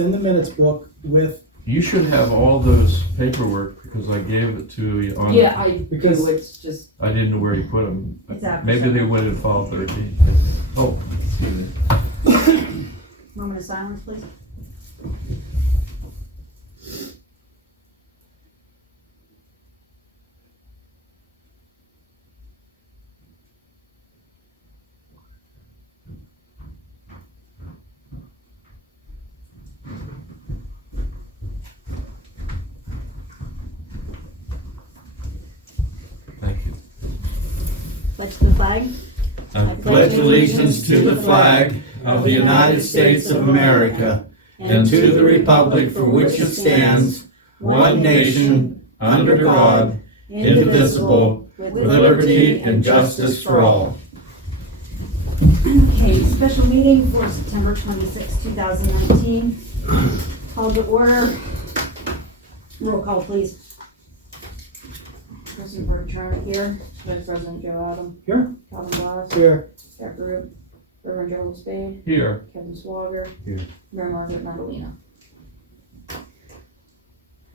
in the minutes book with, You should have all those paperwork because I gave it to you on. Yeah, I Because- do, it's just, I didn't know where you put them. Exactly. Maybe they went in file 13. Oh, excuse me. Moment of silence, please. Thank you. Pledge to the flag. I pledge allegiance to the flag of the United States of America and to the republic for which it stands, one nation, under God, indivisible, with liberty and justice for all. Okay, special meeting for September 26, 2019. Called to order. Roll call, please. President Bertrand here, Vice President Joe Adam. Here. Calvin Glass. here, Jack Root, Reverend Joel Spade, Here. Kevin Swager. Here. Mary Margaret Madalena.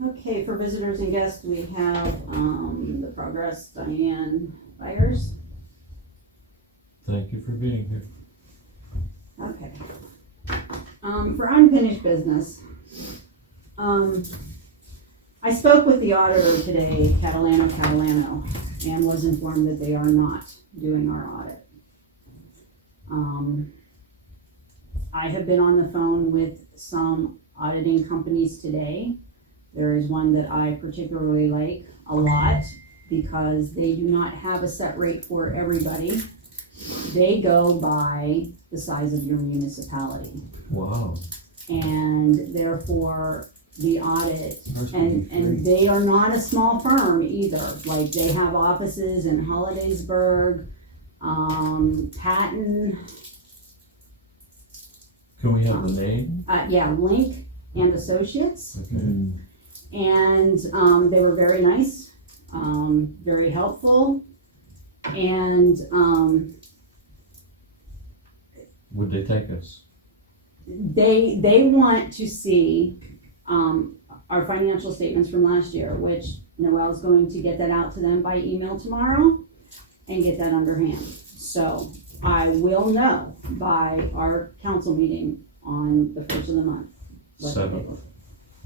Okay, for visitors and guests, we have, the Progress Diane Byers. Thank you for being here. Okay. For unfinished business, I spoke with the auditor today, Catalano, and was informed that they are not doing our audit. I have been on the phone with some auditing companies today. There is one that I particularly like a lot because they do not have a set rate for everybody. They go by the size of your municipality, Wow. and therefore the audit, and they are not a small firm either. Like, they have offices in Hollidaysburg, Patton, Can we have the name? Link and Associates. Okay. And they were very nice, very helpful, and Would they take us? they want to see our financial statements from last year, which Noel's going to get that out to them by email tomorrow and get that underhand. So I will know by our council meeting on the first of the month. what they 7th. look.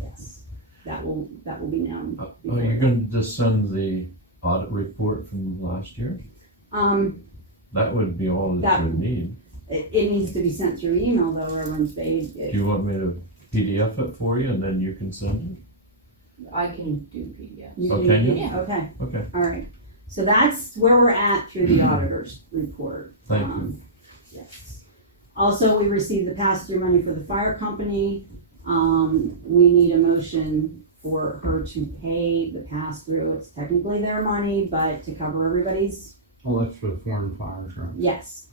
Yes, that will be known. Are you going to just send the audit report from last year? That That would be all that you would need. it needs to be sent through email though, Reverend Spade. Do you want me to PDF it for you and then you can send it? I can do PDF. You Oh, can- can you? yeah, okay, Okay, all right. So that's where we're at through the auditor's report. thank you. Yes. Also, we received the pass-through money for the fire company. We need a motion for her to pay the pass-through. It's technically their money, but to cover everybody's, Well, that's for the foreign fire insurance. yes.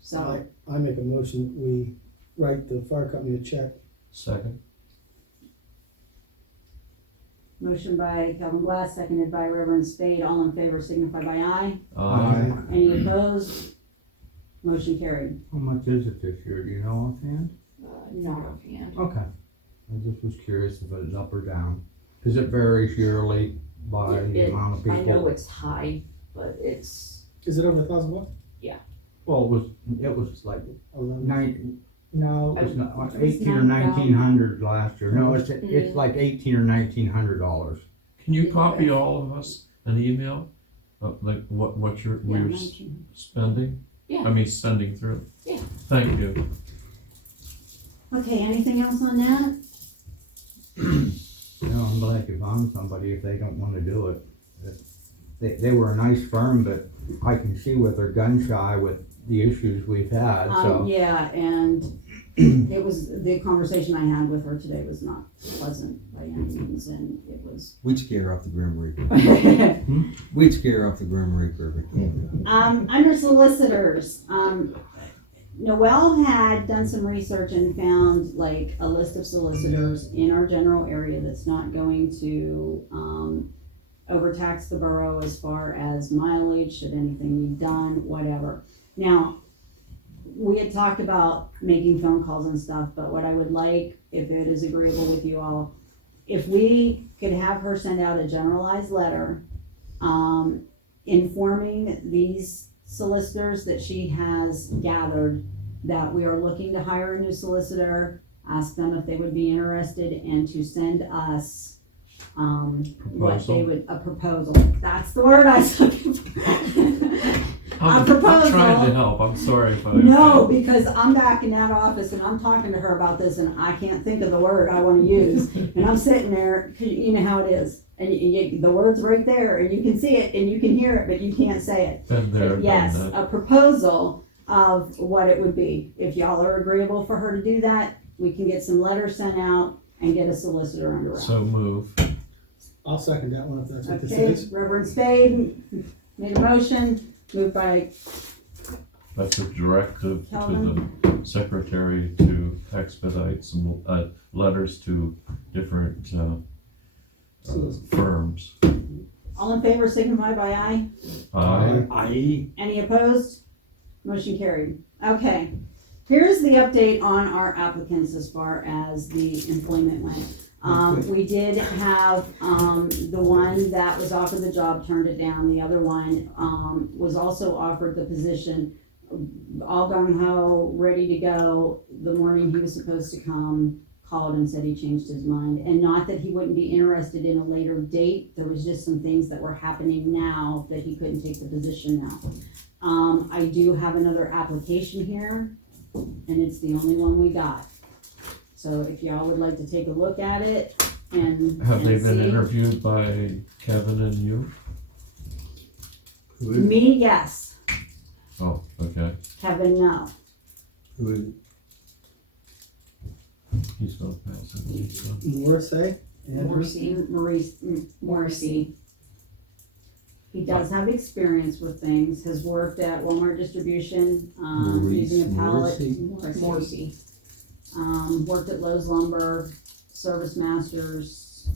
So, I make a motion, we write the fire company a check. Second? motion by Calvin Glass, seconded by Reverend Spade. All in favor signify by aye. Aye. Any opposed? Motion carried. How much is it this year, do you know offhand? Not offhand. Okay. I just was curious if it was up or down, cause it varies yearly by the amount of people. I know it's high, but it's, Is it over $1,000? Well, it was like 11. no, it was not, It was 18 or 1900 last year, no, it's like $1,800 or $1,900. Can you copy all of us an email? Like what Yeah, we're 19. spending? Yeah. I mean, sending through? Yeah. Thank you. Okay, anything else on that? No, I'm glad you found somebody if they don't wanna do it. They were a nice firm, but I can see with they're gun shy with the issues we've had, so. Yeah, and it was, the conversation I had with her today was not pleasant by any means, and it was. We'd scare off the Grim Reaper. We'd scare off the Grim Reaper. Under solicitors, Noel had done some research and found like a list of solicitors in our general area that's not going to, overtax the borough as far as mileage, should anything be done, whatever. Now, we had talked about making phone calls and stuff, but what I would like, if it is agreeable with you all, if we could have her send out a generalized letter, informing these solicitors that she has gathered that we are looking to hire a new solicitor, ask them if they would be interested, and to send us, what they Proposal? would, a proposal. That's the word I was looking for. I'm proposal. trying to help, I'm sorry if I. No, because I'm back in that office and I'm talking to her about this and I can't think of the word I wanna use. And I'm sitting there, 'cause you know how it is. And the word's right there and you can see it and you can hear it, but you can't say it. Been there, done Yes, that. a proposal of what it would be. If y'all are agreeable for her to do that, we can get some letters sent out and get a solicitor under wraps. So move. I'll second that one if that's what this Okay, is. Reverend Spade made a motion, moved by That's a directive to Calvin. the secretary to expedite some, letters to different, firms. all in favor, signify by aye. Aye. Any opposed? Motion carried. Okay, here's the update on our applicants as far as the employment went. We did have, the one that was offered the job turned it down. The other one, was also offered the position, all gung ho, ready to go. The morning he was supposed to come, called and said he changed his mind. And not that he wouldn't be interested in a later date, there was just some things that were happening now that he couldn't take the position now. I do have another application here, and it's the only one we got. So if y'all would like to take a look at it and Have they been see. interviewed by Kevin and you? Me, yes. Oh, okay, Kevin, no. he's gonna pass it. So. Morrissey? Morrissey. He does have experience with things, has worked at Walmart distribution, using a pallet. Morrissey. Worked at Lowe's Lumber, Service Masters,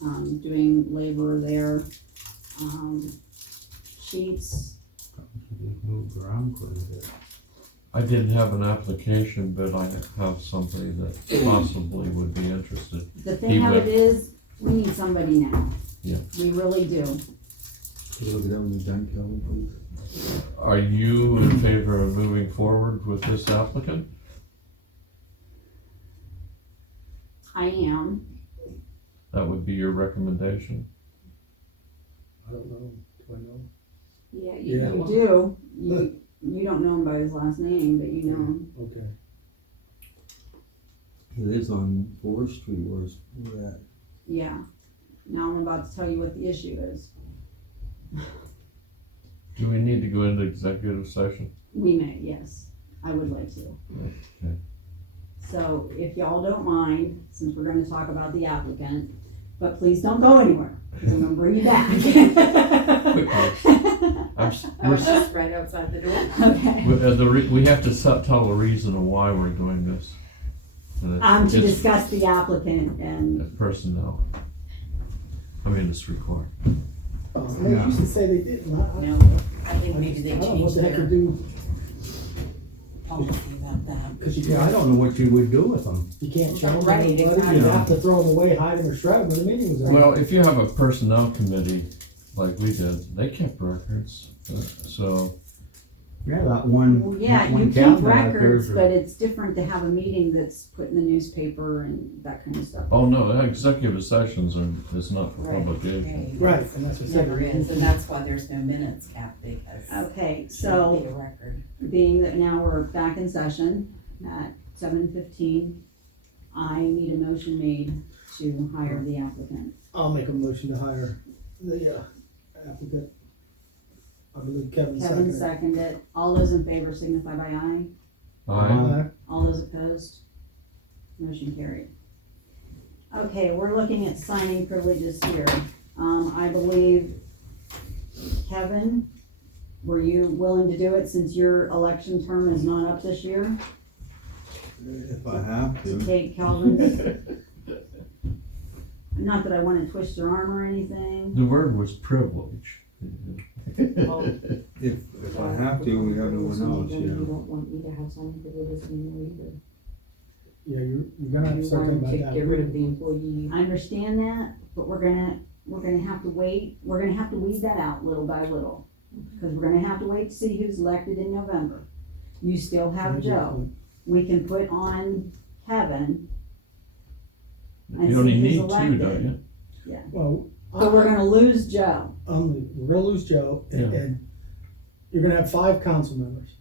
doing labor there. Sheets, Moved around quite a bit. I didn't have an application, but I have somebody that possibly would be interested. the He thing of would- it is, we need somebody now. Yeah. We really do. Could you look at that when you're done, Kelvin, please? Are you in favor of moving forward with this applicant? I am. That would be your recommendation? I don't know, do I know? Yeah, Yeah. You do. You don't know him by his last name, but you know him. Okay. It is on Forest Street, where's that? Yeah. Now I'm about to tell you what the issue is. Do we need to go into executive session? We may, yes. I would like to. Okay. So if y'all don't mind, since we're gonna talk about the applicant, but please don't go anywhere, because I'm gonna bring you back. We're just right outside the door. Okay. we have to tell the reason of why we're doing this. And To it's discuss the applicant and, personnel. I mean, it's required. They used to say they didn't, No, I think maybe they I don't know what changed the heck to their do, policy about that. cause you Yeah, I can't, don't know what you would do with them. you can't They're change ready to anybody, cut you it. have to throw them away, hide them or shred them when the meeting was over. Well, if you have a personnel committee like we did, they kept records, so. Yeah, that one. well, yeah, that you one keep cabinet out records, there's a- but it's different to have a meeting that's put in the newspaper and that kind of stuff. Oh, no, executive sessions is not for Right. publication. Right, and that's what I said. Never is, and that's why there's no minutes kept, because Okay, it so should be a record. being that now we're back in session at 7:15, I need a motion made to hire the applicant. I'll make a motion to hire the applicant. I believe Kevin Kevin seconded. seconded it. All those in favor signify by aye. Aye. All those opposed? Motion carried. Okay, we're looking at signing privileges here. I believe, Kevin, were you willing to do it since your election term is not up this year? If I have to. Take Calvin's, not that I wanna twist your arm or anything. The word was privilege. Well, If I have to, we have no one else, You yeah. don't want me to have someone to do this anymore either. Yeah, you're gonna have to You start want thinking to about get rid that. of the employee. I understand that, but we're gonna have to wait, we're gonna have to weed that out little by little. Cause we're gonna have to wait to see who's elected in November. You still have Joe, we can put on Kevin. And You only see who's need two, elected. don't you? Well, But we're gonna lose Joe. we're gonna lose Joe, and, Yeah. and you're gonna have 5 council members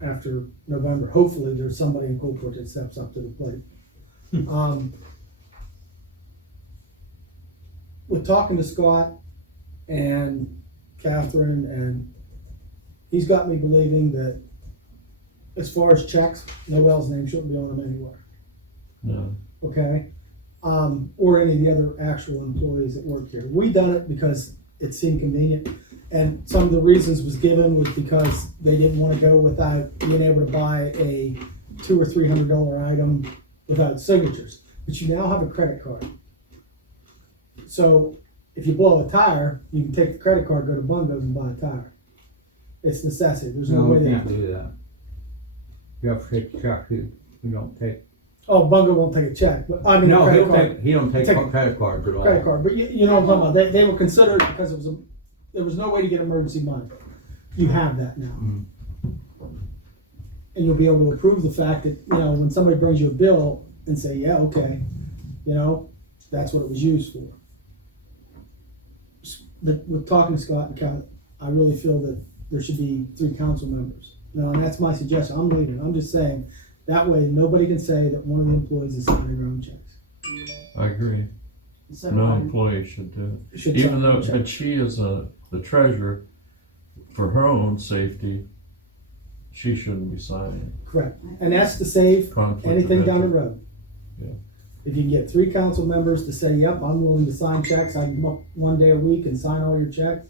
after November. Hopefully, there's somebody in Coalport that steps up to the plate. With talking to Scott and Catherine, and he's got me believing that as far as checks, Noel's name shouldn't be on them anywhere, No. okay? Or any of the other actual employees that work here. We done it because it seemed convenient, and some of the reasons was given was because they didn't wanna go without being able to buy a $200 or $300 item without signatures, but you now have a credit card. So if you blow a tire, you can take the credit card, go to Bungo's and buy a tire. It's necessity, there's no No, way we that. can't do that. You have to take a check too. We don't take. Oh, Bungo won't take a check, but I mean, a No, credit card. he don't take Take- credit cards at all. Credit card, but you know what I'm talking about, they were considered because there was no way to get emergency money. You have that now. Mhm. And you'll be able to approve the fact that, you know, when somebody brings you a bill and say, yeah, okay, you know, that's what it was used for. But with talking to Scott and Cal, I really feel that there should be 3 council members. Now, and that's my suggestion, I'm leaving, I'm just saying, that way, nobody can say that one of the employees is signing their own checks. I agree. So No employee should do it. Should Even sign though, their check. but she is the treasurer, for her own safety, she shouldn't be signing Correct, and that's to save conflict of anything down the interest. road. Yeah. If you can get 3 council members to say, yep, I'm willing to sign checks, I can come up one day a week and sign all your checks.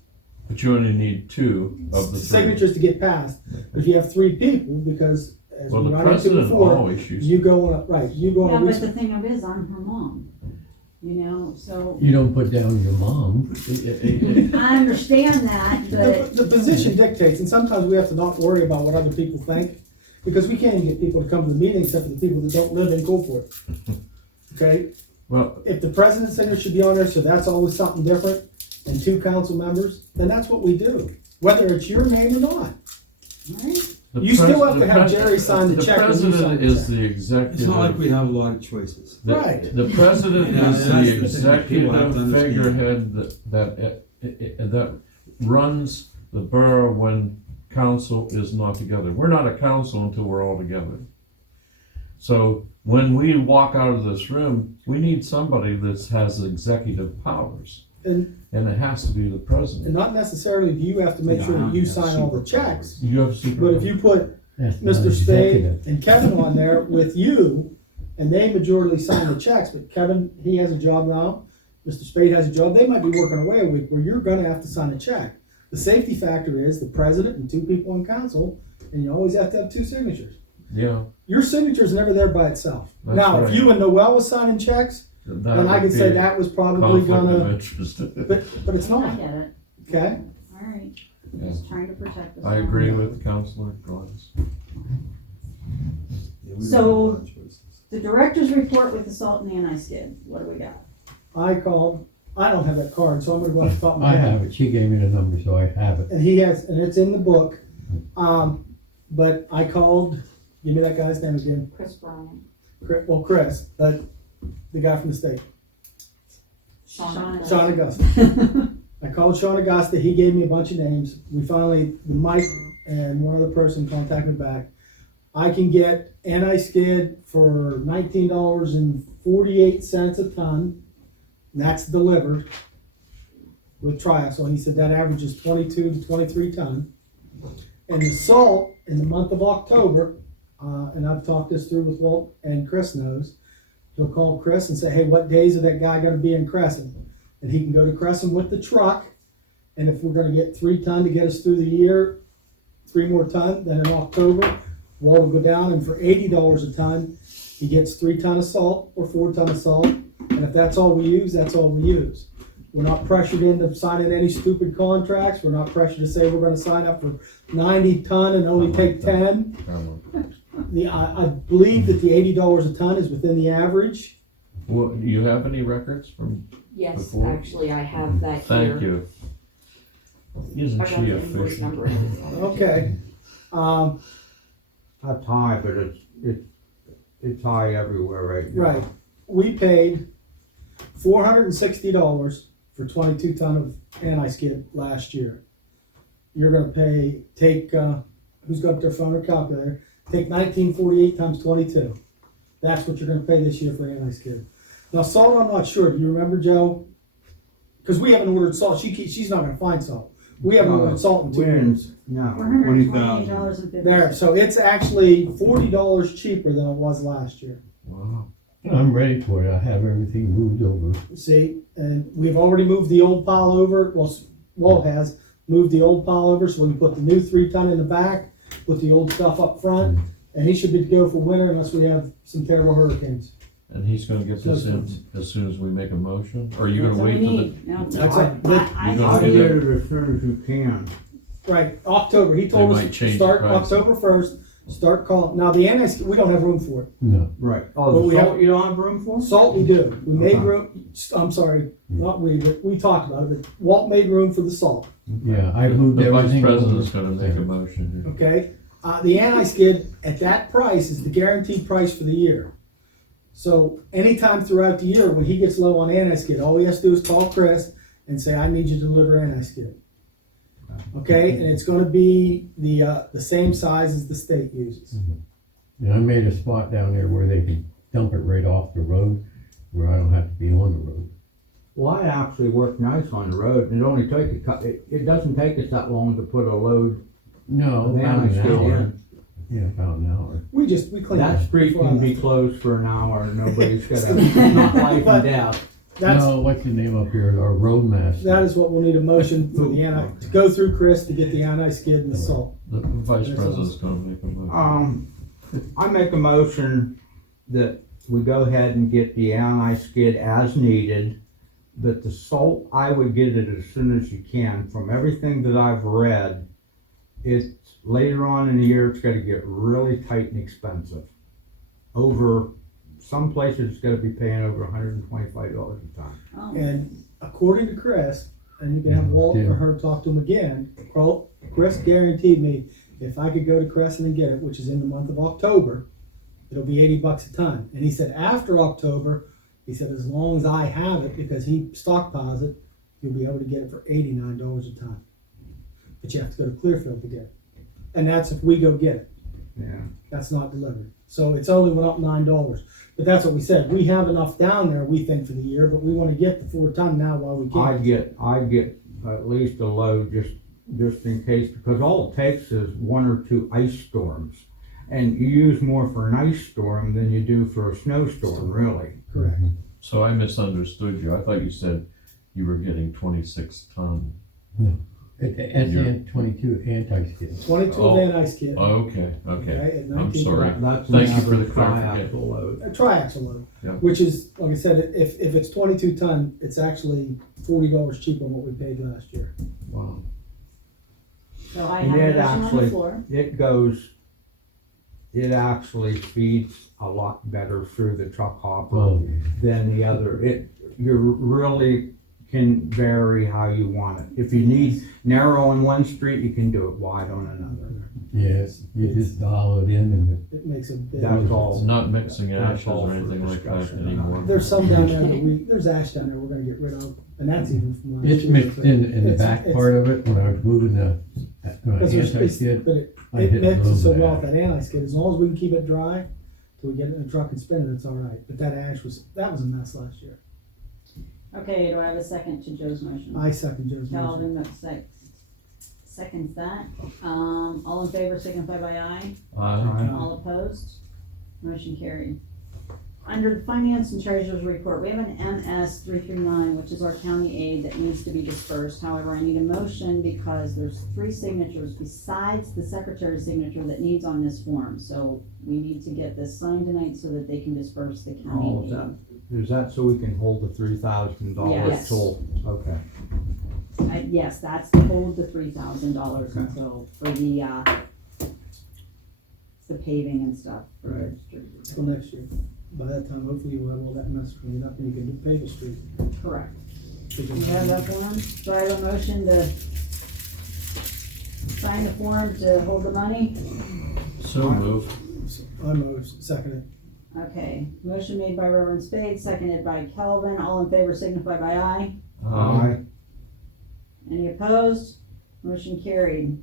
But you only need 2 of the 3. Signatures to get passed, if you have 3 people, because as Well, we the run into president before, always used you go on, right, you go Yeah, on a but week's. the thing of it is, I'm her mom, you know, so You don't put down your mom. I understand that, but The position dictates, and sometimes we have to not worry about what other people think, because we can't even get people to come to the meeting except for the people that don't live in Coalport. Okay, Well, if the president's signature should be on there, so that's always something different, and 2 council members, then that's what we do, whether it's your name or not. alright, the You still have to have pres- Jerry sign the check when you sign president the is check. the executive. It's not like we have a lot of choices. Right. The president Yeah, is that's the the thing people have to executive understand. figurehead that runs the borough when council is not together. We're not a council until we're all together. So when we walk out of this room, we need somebody that has executive powers. And And it has to be the president. not necessarily do you have to make sure that you sign all the checks, You have super. but if you put That's not Mr. Spade executive. and Kevin on there with you, and they majorly sign the checks, but Kevin, he has a job now, Mr. Spade has a job, they might be working away a week where you're gonna have to sign a check. The safety factor is the president and 2 people in council, and you always have to have 2 signatures. Yeah. Your signature's never there by itself. That's Now, if right. you and Noel was signing checks, that then I would could say be that was probably conflict of gonna, interest. but it's I not, get it, okay? alright, Yeah. just trying to protect us. I all. agree with Councillor Glass. Yeah, we don't So- have a lot of choices. The director's report with the salt and anti-skid, what do we got? I called, I don't have that card, so I'm gonna go off the top of my I head. have it. She gave me the number, so I have it. And he has, and it's in the book, but I called, give me that guy's name again, Chris Bryant. Chris, but the guy from the state, Sean. Sean Augusta. I called Sean Augusta, he gave me a bunch of names, we finally, Mike and one other person contacted me back. I can get anti-skid for $19.48 a ton, and that's delivered with triaxle. He said that averages 22 to 23 ton. And the salt in the month of October, and I've talked this through with Walt, and Chris knows, he'll call Chris and say, hey, what days are that guy gonna be in Crescent? And he can go to Crescent with the truck, and if we're gonna get 3 ton to get us through the year, 3 more ton, then in October, Walt will go down, and for $80 a ton, he gets 3 ton of salt or 4 ton of salt, and if that's all we use, that's all we use. We're not pressured into signing any stupid contracts. We're not pressured to say we're gonna sign up for 90 ton and only take 10. I believe that the $80 a ton is within the average. Well, do you have any records from, Yes, Before? actually, I have that here. thank you. I Isn't got she the invoice efficient? number and everything. Okay. That's high, but it's high everywhere right now. Right. We paid $460 for 22 ton of anti-skid last year. You're gonna take, who's got their phone or calculator, take 1948 times 22. That's what you're gonna pay this year for anti-skid. Now salt, I'm not sure. Do you remember, Joe? Because we haven't ordered salt. She's not gonna find salt. We haven't ordered salt in 2 years. No. $128.50. There, so it's actually $40 cheaper than it was last year. Wow. I'm ready for it. I have everything moved over. See, and we've already moved the old pile over, well, Walt has moved the old pile over, so we can put the new 3 ton in the back, put the old stuff up front, and he should be to go for winter unless we have some terrible hurricanes. And he's gonna get this in as soon as we make a motion? Or are you That's gonna all we wait till the? need. Now, That's I- it. I- You're gonna I'll do get that? it as soon as you can. Right, October, he told They us might to change start the price. October 1st, start calling, now the annex, we don't have room for it. No. Right. But Oh, we the have- salt you don't have room for? Salt we do, we made Okay. room, I'm sorry, not we, but we talked about it, but Walt made room for the salt, Yeah, I moved The vice everything over. president's gonna make a motion here. okay? The anti-skid at that price is the guaranteed price for the year. So anytime throughout the year, when he gets low on anti-skid, all he has to do is call Chris and say, I need you to deliver anti-skid. Okay, and it's gonna be the same size as the state uses. And I made a spot down there where they can dump it right off the road, where I don't have to be on the road. Well, I actually work nice on the road, and it only take it doesn't take us that long to put a load No, of about an anti-skid hour. in. Yeah, about an hour. We clean That it. street before I can be left. closed for an hour, and nobody's gonna, not life and death. That's, No, what's the name up here, our roadmaster? that is what we'll need a motion for the to go through Chris to get the anti-skid and the salt. The vice president's gonna make a motion. I make a motion that we go ahead and get the anti-skid as needed, but the salt, I would get it as soon as you can. From everything that I've read, it's later on in the year, it's gonna get really tight and expensive. Some places it's gonna be paying over $125 a ton. Oh. And according to Chris, and you can have Walt or her talk to him again, Chris guaranteed me if I could go to Crescent and get it, which is in the month of October, it'll be $80 a ton. And he said after October, he said as long as I have it, because he stockpiles it, you'll be able to get it for $89 a ton. But you have to go to Clearfield to get it. And that's if we go get it. Yeah. That's not delivered. So it's only went up $9. But that's what we said. We have enough down there, we think, for the year, but we want to get the 4 ton now while we can. I'd get at least a load just in case, because all it takes is 1 or 2 ice storms. And you use more for an ice storm than you do for a snowstorm, really. Correct. So I misunderstood you. I thought you said you were getting 26 ton. It's 22 anti-skid. 22 Oh. Van Ice kit. Okay. At I'm 19. sorry. That's Thank an you for the average clarification. triaxle load. A triaxle load, Yeah. which is, like I said, if it's 22 ton, it's actually $40 cheaper than what we paid last year. Wow. So I And have a it motion on the actually- floor. It actually feeds a lot better through the truck hopper Oh, than the other. You really can vary how you want it. If you need narrow on one street, you can do it wide on another. yes, you just dial it in and It makes a big That's difference. all. It's not mixing That's ashes all or for anything like that discussion. anymore. There's some down there that there's ash down there we're gonna get rid of, and that's even from last year. it's mixed in the It's- back it's- part of it when I was moving the Because there's- anti-skid. But it I hit mixes so low well ash. with that anti-skid, as long as we can keep it dry, till we get it in the truck and spin it, it's all right. But that ash that was a mess last year. Okay, do I have a second to Joe's motion? I second Joe's motion. Calvin seconds that. All in favor signify by aye. All opposed? Motion carried. Under the Finance and Treasurer's Report, we have an MS 339, which is our county aid that needs to be dispersed. However, I need a motion because there's 3 signatures besides the secretary's signature that needs on this form. So we need to get this signed tonight so that they can disperse the All county of aid. Is that so we can hold the $3,000 Yes. till, okay. Yes, that's to hold the $3,000 Okay. until, for the paving and stuff. for the Right. street. Till next year. By that time, hopefully you'll have all that mess cleaned up and you can pave the street. Correct. You have that form? Do I have a motion to sign the form to hold the money? So moved. I'm second Okay, motion made by Reverend Spade, seconded by Calvin, all in favor signify by aye. Aye. Any opposed? Motion carried.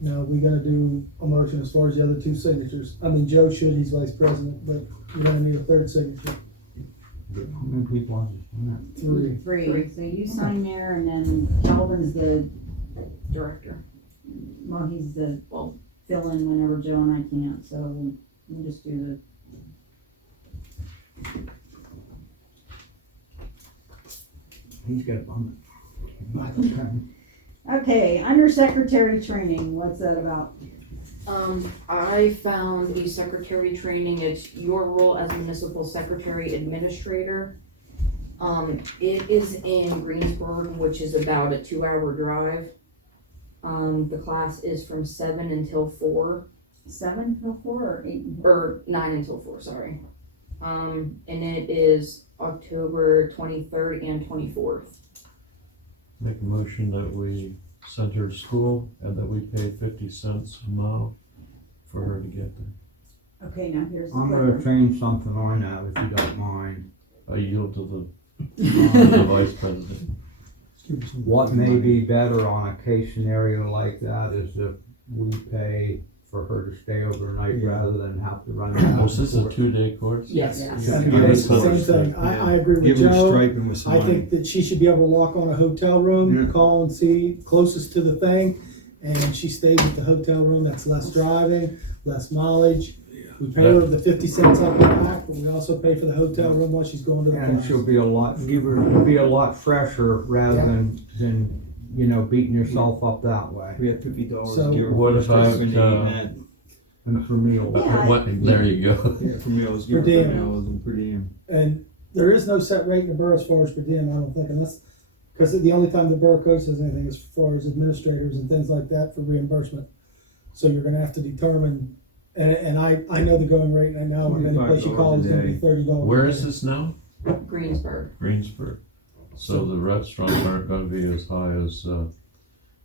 Now, we gotta do a motion as far as the other two signatures. I mean, Joe should, he's vice president, but we're gonna need a third signature. How many people on this? Three. Three, so you sign there and then Calvin's the, Director. well, he's the, fill in whenever Joe and I can't, so we just do He's got a bum. Okay, under secretary training, what's that about? I found a secretary training, it's your role as municipal secretary administrator. It is in Greensburg, which is about a 2-hour drive. The class is from 7 until 4, 7 till 4 or 8? or 9 until 4, sorry. And it is October 23rd and 24th. Make a motion that we send her to school and that we pay 50 cents a mile for her to get there. Okay, now here's the I'm gonna question. change something on that if you don't mind. I yield to the vice president. What may be better on a case scenario like that is if we pay for her to stay overnight rather than have to run down. Was this a 2-day course? Yes. Yes. And Yeah. it's the same thing. I agree with Give her Joe. striping with some I money. think that she should be able to walk on a hotel room, Yeah. call and see closest to the thing, and she stays at the hotel room. That's less driving, less mileage. We pay her the 50 cents up and back, but we also pay for the hotel room while she's going to the And class. she'll be a lot, Give her, be a lot fresher rather than, you know, beating yourself up that way. we had $50, So- give her What about, striping to eat that. And for meals. Yeah. There you go. Yeah, for meals, Per give her for diem. meals and per diem. And there is no set rate in the borough as far as per diem, I don't think, unless, because the only time the borough code says anything as far as administrators and things like that for reimbursement. So you're gonna have to determine, and I know the going rate right now, and any place you call is gonna be $30. Where is this now? Greensburg. Greensburg. So the restaurants aren't gonna be as high as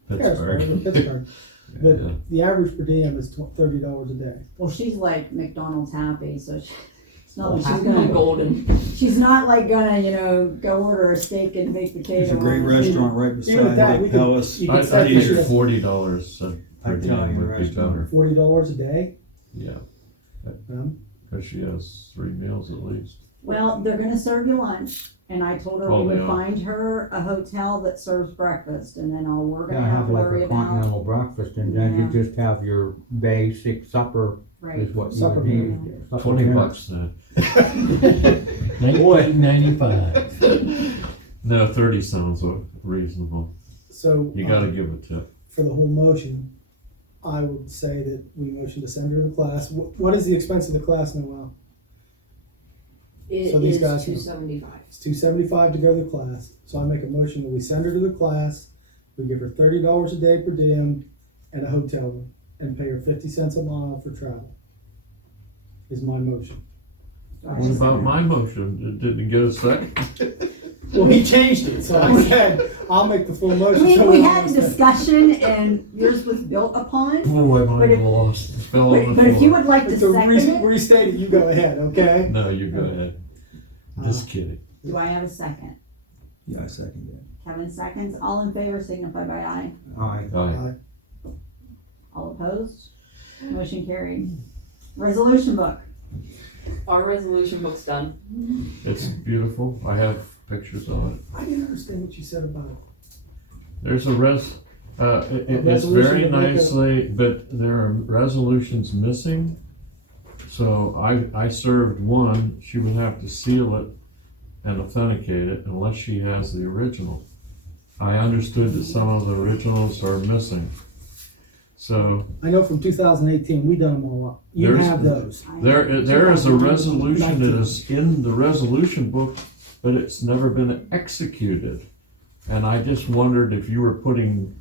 Harrisburg, Pittsburgh. Pittsburgh. Yeah. But the average per diem is $30 a day. Well, she's like McDonald's happy, so it's not like she's I'm gonna, golden. she's not like gonna, go order a steak and baked potato. There's a great on it. restaurant right Even beside that, we Lake could- Palace. you I could set figured the- $40 per Italian diem would be restaurant. better. $40 a day. Yeah, Um, because she has 3 meals at least. Well, they're gonna serve you lunch, and I told her Oh, we they would are. find her a hotel that serves breakfast, and then all we're Yeah, gonna have have to like worry a about. continental breakfast and then you Yeah. just have your basic supper Right, is what you Supper would need. Supper $20 dinner. then. 1995. No, 30 sounds reasonable. So. You gotta give a tip. For the whole motion, I would say that we motion to send her to the class. What is the expense of the class, Noel? It So these is guys know. $275. It's $275 to go to the class. So I make a motion that we send her to the class. We give her $30 a day per diem and a hotel room, and pay her 50 cents a mile for travel. Is my motion. What about my motion? Didn't get a second? Well, he changed it, so I said I'll make the full motion. we, so we we'll had a understand. discussion, and yours was built upon, Oh, But if- I'm lost. Fell on the but if you floor. would like to So second it, restate it. You go ahead, okay? No, you go ahead. Just kidding. do I have a second? Yeah, I second that. Kevin seconds, all in favor signify by aye. Aye. Aye. All opposed? Motion carried. Resolution book. Our resolution book's done. It's beautiful. I have pictures of it. I didn't understand what you said about it. There's a it's resolution very to make a- nicely, but there are resolutions missing. So I served one, she would have to seal it and authenticate it unless she has the original. I understood that some of the originals are missing. So I know from 2018, we done them all up. You There's- have those. there is a resolution that is in the resolution book, but it's never been executed. And I just wondered if you were putting,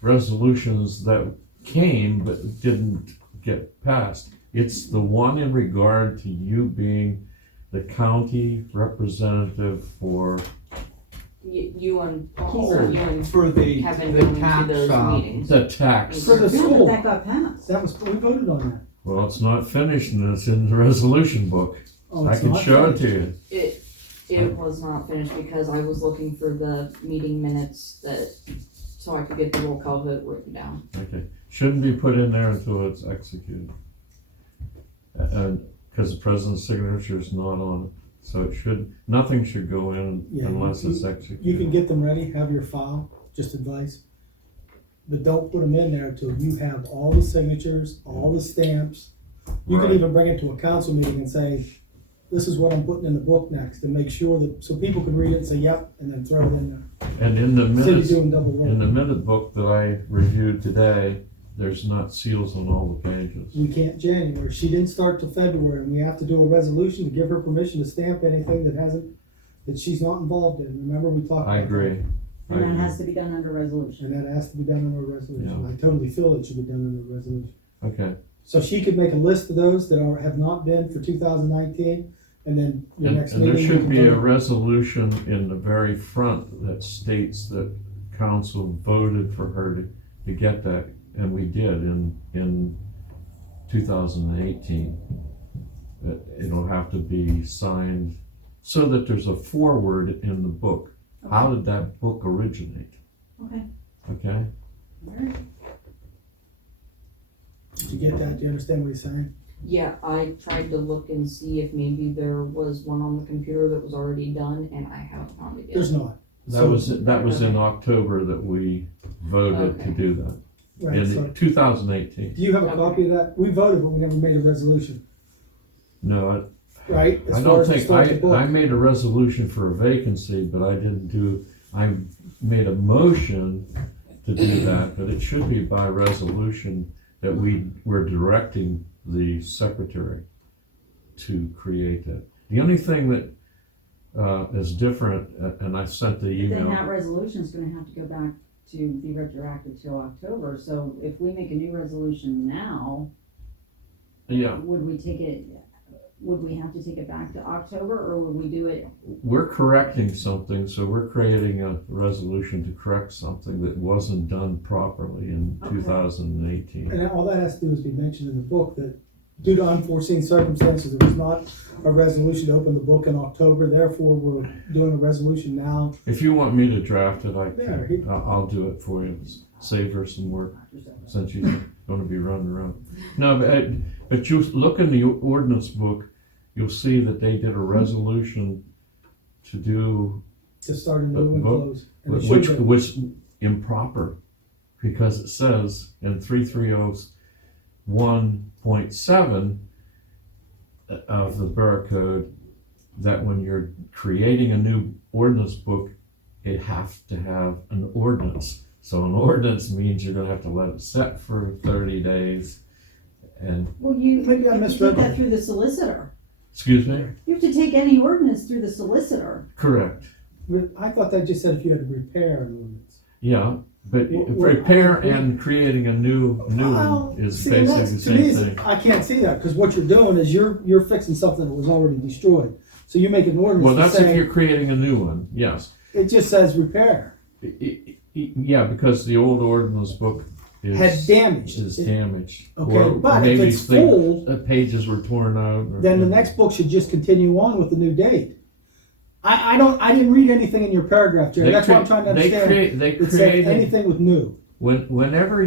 resolutions that came but didn't get passed. It's the one in regard to you being the county representative for, You and Paul, He's or on. you and For the Kevin the going to tax, those meetings. the tax. For the Yeah, school. but that got passed. That was, we voted on that. Well, it's not finished and it's in the resolution book. Oh, I it's can not show it finished. to you. It was not finished because I was looking for the meeting minutes so I could get the roll call vote written down. Okay, shouldn't be put in there until it's executed. And, because the president's signature is not on it, so it should, nothing should go in Yeah, unless you- it's executed. You can get them ready, have your file, just advice. But don't put them in there till you have all the signatures, all the stamps. You can Right. even bring it to a council meeting and say, this is what I'm putting in the book next, and make sure that, so people can read it and say, yep, and then throw it in there. And in the Instead of minutes, doing double in the work. minute book that I reviewed today, there's not seals on all the pages. We can't January, she didn't start till February, and we have to do a resolution to give her permission to stamp anything that she's not involved in. Remember, we talked about that? I agree. And that has to be done under resolution. And that has to be done under a resolution. Yeah. I totally feel it should be done under a resolution. Okay, So she could make a list of those that have not been for 2019, and then your and, next and meeting. there you should can be a vote. resolution in the very front that states that council voted for her to get that, and we did in 2018. That it'll have to be signed, so that there's a foreword in the book. How did that book originate? Okay. Okay? Alright. Did you get that? Do you understand what he's saying? Yeah, I tried to look and see if maybe there was one on the computer that was already done, and I haven't found it yet. There's not. That was in October that we voted to Okay. do that, Right, so, in 2018. do you have a copy of that? We voted, but we never made a resolution, No, right? I As far don't as the think, start of the I book. made a resolution for a vacancy, but I didn't do, I made a motion to do that, but it should be by resolution that we were directing the secretary to create that. The only thing that, is different, and I sent the But then that email, resolution's gonna have to go back to be retroactive till October, so if we make a new resolution now, yeah, would we have to take it back to October, or would we do it? we're correcting something, so we're creating a resolution to correct something that wasn't done properly in Okay. 2018. And all that has to do is be mentioned in the book, that due to unforeseen circumstances, there was not a resolution to open the book in October, therefore we're doing a resolution now. If you want me to draft it, There, he- I'll do it for you. Save her some work, since she's gonna be running around. No, but you look in the ordinance book, you'll see that they did a resolution to do, To start a new and Vote- close. And it which should be. was improper. Because it says in 3301.7 of the Borough Code, that when you're creating a new ordinance book, it has to have an ordinance. So an ordinance means you're gonna have to let it set for 30 days. And, Well, you Maybe I have to misread take that that. through the solicitor. excuse me? You have to take any ordinance through the solicitor. Correct. But I thought that just said if you had to repair an ordinance. Yeah, but Well, repair and creating a new Well, one is see, basically that's- the to me, same thing. I can't see that, because what you're doing is you're fixing something that was already destroyed. So you make an ordinance Well, to that's if say, you're creating a new one, yes. it just says repair, Yeah, because the old ordinance book had is damaged. It- damaged. Okay, Or but if maybe it's full, the pages were torn out. or- then the next book should just continue on with the new date. I didn't read anything in your paragraph, Jerry, that's what I'm trying to understand. They It said created, anything with new. whenever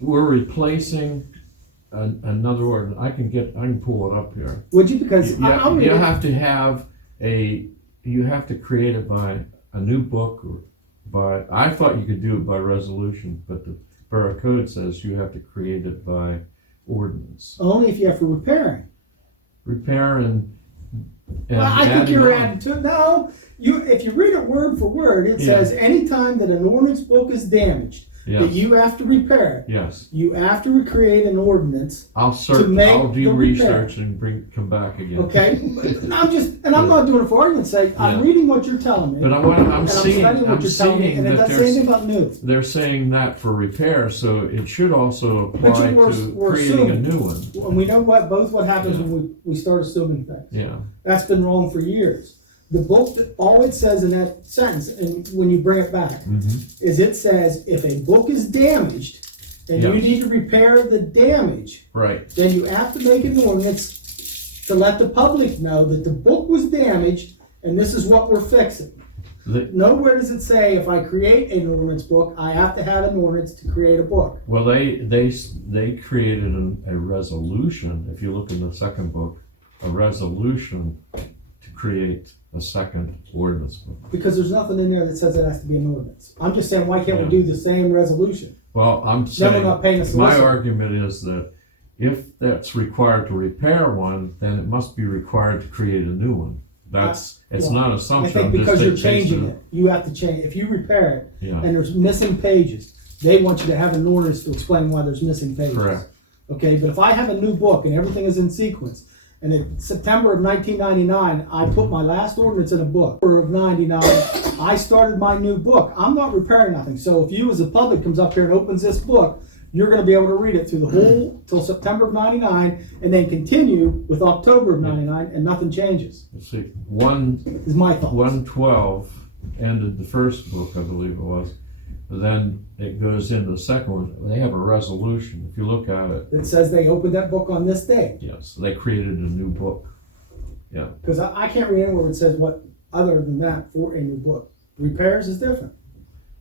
we're replacing another ordinance, I can pull it up here. Would you, because I'll read You it. have to have you have to create it by a new book or by, I thought you could do it by resolution, but the Borough Code says you have to create it by ordinance. Only if you have for repairing. Repair and and Well, I think you're on. adding to, no, if you read it word for word, it Yeah. says anytime that an ordinance book is damaged, that Yes, you have to repair it, yes. you have to recreate an ordinance, I'll search, make I'll the do repair. research and come back again. okay? And I'm not doing it for argument's sake, I'm Yeah. reading what you're telling me. But I'm And seeing, studying what I'm you're telling me, seeing and it that doesn't say anything about new. they're saying that for repair, so it should also But apply we're to creating a assuming. new one. And we know what happens when we start assuming things. Yeah, That's been wrong for years. The book, all it says in that sentence, and when you bring it back, is it says if a book is damaged and you Yes. need to repair the damage, right, then you have to make an ordinance to let the public know that the book was damaged and this is what we're fixing. The- Nowhere does it say if I create an ordinance book, I have to have an ordinance to create a book. well, they created a resolution, if you look in the second book, a resolution to create a second ordinance book. Because there's nothing in there that says it has to be an ordinance. I'm just saying, why can't we Yeah. do the same resolution? Well, I'm Then we're saying, not paying the my solicitor. argument is that if that's required to repair one, then it must be required to create a new one. It's well, not I assumption. think I'm just because you're changing changing it, you have to change, if you repair it, Yeah, and there's missing pages, they want you to have an ordinance to explain why there's missing pages. correct. Okay, but if I have a new book and everything is in sequence, and in September of 1999, I put my last ordinance in a book. Of 99, I started my new book. I'm not repairing nothing. So if you as the public comes up here and opens this book, you're gonna be able to read it through the whole, till September of 99, and then continue with October of 99, and nothing changes, Let's see, is my thought. 112 ended the first book, I believe it was. But then it goes into the second one. They have a resolution. If you look at it, It says they opened that book on this day. yes, they created a new book. Because I can't read anywhere where it says what, other than that, for a new book. Repairs is different.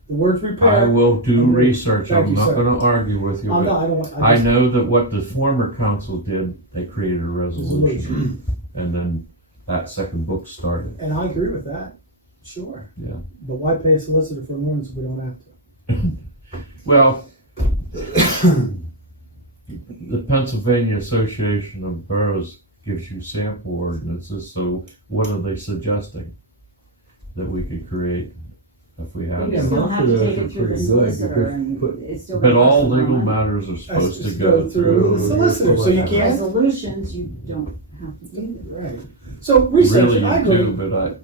The words I repair, will do Okay. research. Thank I'm you, not sir. gonna argue with you, I'm but not, I don't want, I just- know that what the former council did, they created a resolution. And then that second book started. And I agree with that, sure. Yeah. But why pay a solicitor for an ordinance if we don't have to? Well, the Pennsylvania Association of Boroughs gives you sample ordinances, so what are they suggesting that we could create if we had You Yeah, to? still most have of to those take are it through the pretty good, solicitor because and put- it's still. But gonna all cost legal more. matters are That's supposed to just go the through. solicitor, so you can't. Resolutions, you don't have to do that. Right. So research Really, it, I you agree. do, but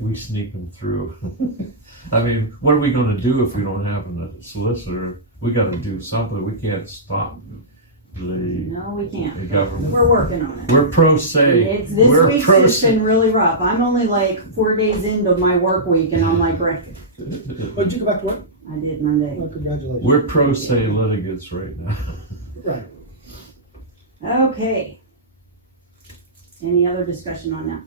we sneak them through. I mean, what are we gonna do if we don't have a solicitor? We gotta do something. We can't stop the No, we can't. government. We're working on it. We're pro se. It's, this We're week's pro just se. been really rough. I'm only like 4 days into my work week and I'm like, Rick, Oh, did you go back to work? I did Monday. Well, congratulations. We're pro se litigants right now. Right. Okay. Any other discussion on that?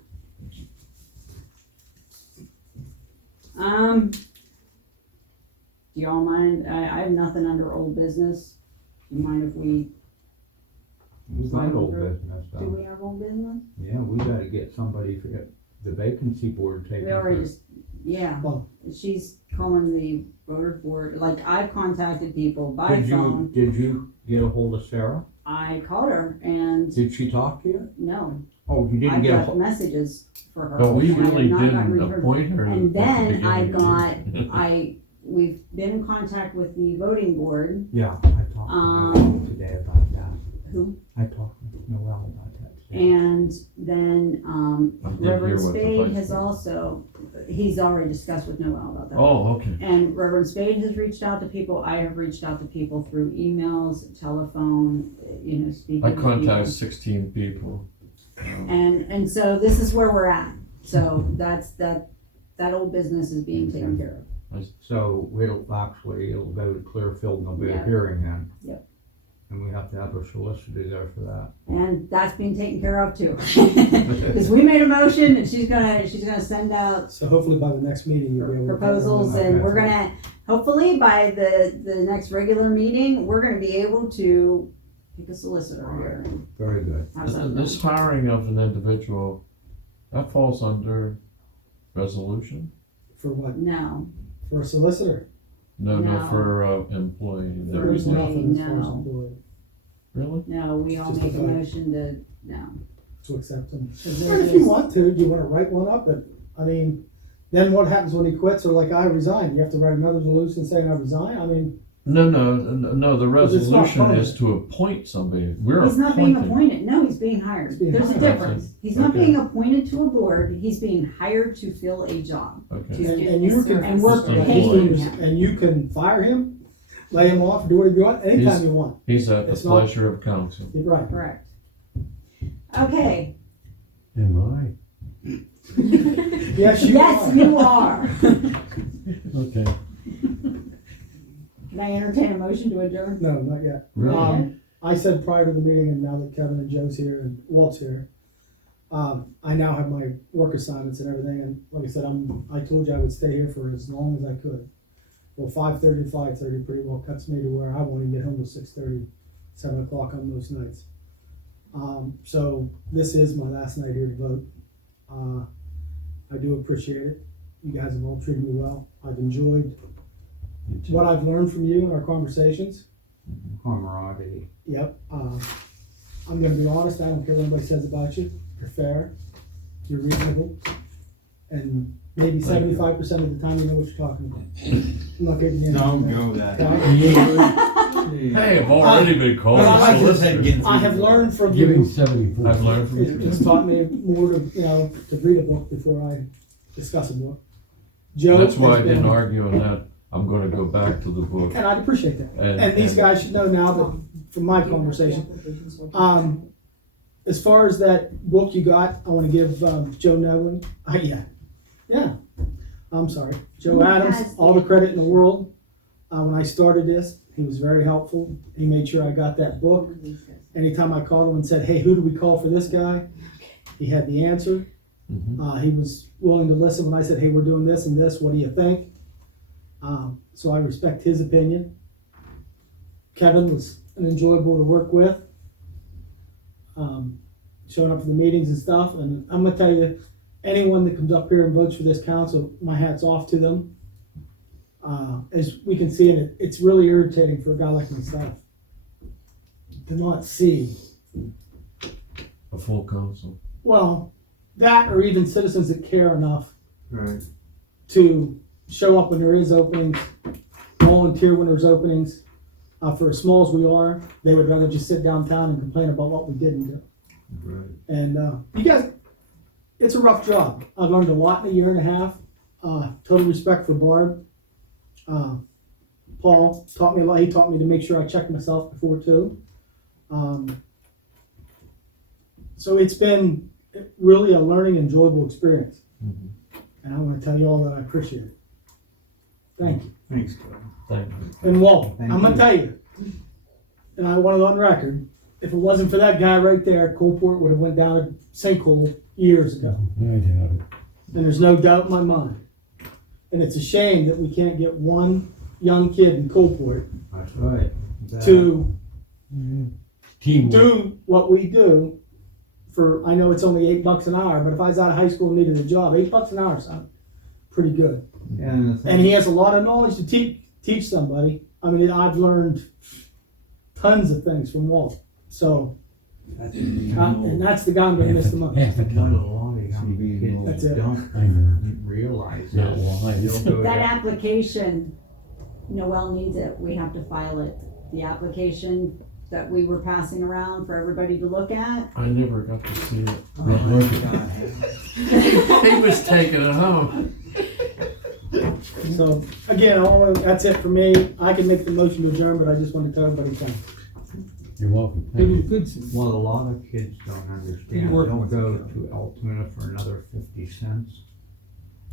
Do y'all mind, I have nothing under old business. Do you mind if we, We got old business do though. we have old business? Yeah, we gotta get somebody for the vacancy board taken. We already care just, yeah, Well- she's calling the voter board, like I've contacted people by Did you, phone. did you get a hold of Sarah? I called her and Did she talk to you? no, Oh, you didn't I get a got hold? messages for her. But we and I have really not gotten didn't her. appoint her. And at the then I beginning of the year. we've been in contact with the voting board, Yeah, I talked to Noel today about that. who, I talked with Noel about that today. and then, I did hear Reverend what the Spade vice- has also, he's already discussed with Noel about that. Oh, okay. And Reverend Spade has reached out to people, I have reached out to people through emails, telephone, speaking. I to people. contacted 16 people. And so this is where we're at, so that old business is being taken care of. So it'll go to Clearfield and there'll be a Yeah. hearing then. Yep. And we have to have a solicitor there for that. And that's being taken care of too. Because we made a motion and she's gonna send out So hopefully by the next meeting, you'll be able to. proposals and we're gonna, hopefully by the next regular meeting, we're gonna be able to pick a solicitor here. Very good. How's that This hiring of an individual, that falls under resolution? For what? No, For a solicitor? No, No. for employee. There There's is no. nothing as far as no. employee. Really? no, we all Just a make a vote. motion to, no. to accept him. 'Cause But they're if you just- want to, you wanna write one up, but, I mean, then what happens when he quits, or like I resign, you have to write another resolution saying I resign, I mean, No, the Because it's not resolution is permanent. to appoint somebody. We're He's not being appointing. appointed, no, he's being hired, He's being there's a hired. difference. He's not Okay. being appointed to a board, he's being hired to fill a job. Okay. and you can, And we're Just employed. paying him. and you can fire him, lay him off, do whatever you want, anytime He's- you want, He's at the It's not- pleasure of council. you're right. Correct. Okay, Am I? Yes, you yes, are. you are. Okay. Can I entertain a motion to adjourn? No, not yet. Really? I said prior to the meeting, and now that Kevin and Joe's here and Walt's here, I now have my work assignments and everything, and like I said, I told you I would stay here for as long as I could. Well, 5:30 to 5:30 pretty well cuts me to where I won't even get home till 6:30, 7 o'clock on most nights. So this is my last night here to vote. I do appreciate it. You guys have all treated me well. I've enjoyed what I've learned from you in our conversations. Camaraderie. Yep. I'm gonna be honest, I don't care what anybody says about you. You're fair, you're reasonable, and maybe Thank you. 75% of the time you know what you're talking about. I'm not getting into Don't that. go that. Okay? Hey, I've already been called I a like to say solicitor. get- I have learned from Give him you. 74. I've learned from you. It's taught me more to, to read a book before I discuss a book. Joe That's why I has didn't been- argue on that. I'm gonna go back to the book. And I'd appreciate that. And these guys should know now that, from my conversation, as far as that book you got, I wanna give, Joe Nevlin, yeah, I'm sorry, Joe You Adams, guys all the did. credit in the world. When I started this, he was very helpful. He made sure I got that book. Anytime I called him and said, hey, who do we call for this guy? He had the answer. Mhm. He was willing to listen when I said, hey, we're doing this and this, what do you think? So I respect his opinion. Kevin was enjoyable to work with. Showing up for the meetings and stuff, and I'm gonna tell you, anyone that comes up here and votes for this council, my hat's off to them. As we can see, it's really irritating for a guy like myself to not see, A full council. well, that or even citizens that care enough Right. to show up when there is openings, volunteer when there's openings. For as small as we are, they would rather just sit downtown and complain about what we didn't do. Right. And you guys, it's a rough job. I've learned a lot in a year and a half. Total respect for Barb. Paul taught me a lot. He taught me to make sure I check myself before too. So it's been really a learning, enjoyable experience. Mhm. And I want to tell you all that I appreciate it. Thank you. Thanks, Kevin. Thank you. And Walt, Thank I'm gonna you. tell you, and I want it on record, if it wasn't for that guy right there, Coalport would have went down a sinkhole years ago. I doubt it. And there's no doubt in my mind. And it's a shame that we can't get one young kid in Coalport That's right. to Teamwork. do what we do for, I know it's only $8 an hour, but if I was out of high school and needed a job, $8 an hour sounds pretty good. And the thing- And he has a lot of knowledge to teach somebody. I mean, I've learned tons of things from Walt. So, and that's the guy I'm gonna miss the most. Half a What a ton. lot of young That's kids it. don't I know. realize Not that. wise. They'll go That down- application, Noel needs it, we have to file it. The application that we were passing around for everybody to look at. I never got to see it. Not working. He was taking it home. So, again, that's it for me. I can make the motion to adjourn, but I just want to tell everybody thanks. You're welcome. Thank you. What a lot of kids don't understand, they'll go to Altoona for another 50 cents.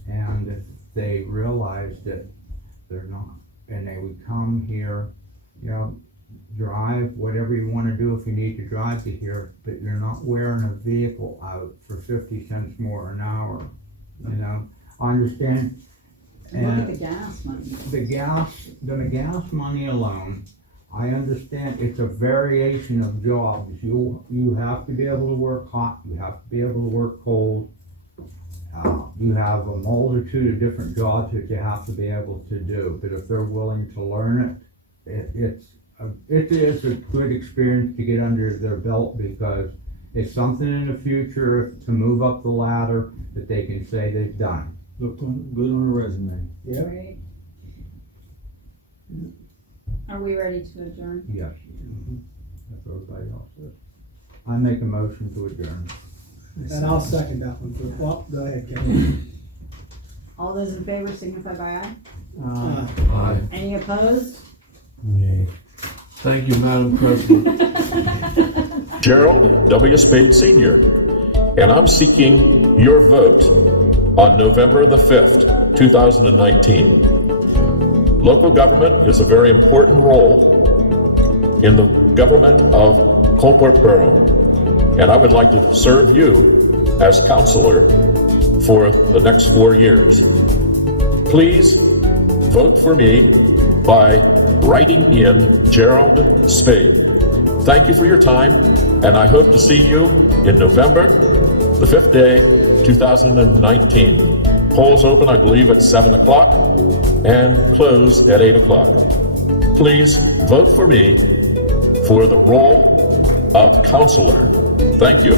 And if they realize that they're not, and they would come here, drive, whatever you wanna do if you need to drive to here, but you're not wearing a vehicle out for 50 cents more an hour, I understand. Look at And the gas money. the gas money alone, I understand it's a variation of jobs. You have to be able to work hot, you have to be able to work cold. You have a multitude of different jobs that you have to be able to do, but if they're willing to learn it is a good experience to get under their belt because It's something in the future to move up the ladder that they can say they've done. Looked good on the resume. Yeah. Right. Are we ready to adjourn? Yes. That's what everybody else says. I make a motion to adjourn. And I'll second that one too. Well, go ahead, Kevin. All those in favor signify by aye. Aye. Any opposed? Yeah. Thank you, Madam President. Gerald W. Spade Sr., and I'm seeking your vote on November the 5th, 2019. Local government is a very important role in the government of Coalport Borough, and I would like to serve you as councillor for the next 4 years. Please vote for me by writing in Gerald Spade. Thank you for your time, and I hope to see you in November, the 5th day, 2019. Polls open, I believe, at 7 o'clock and close at 8 o'clock. Please vote for me for the role of councillor. Thank you.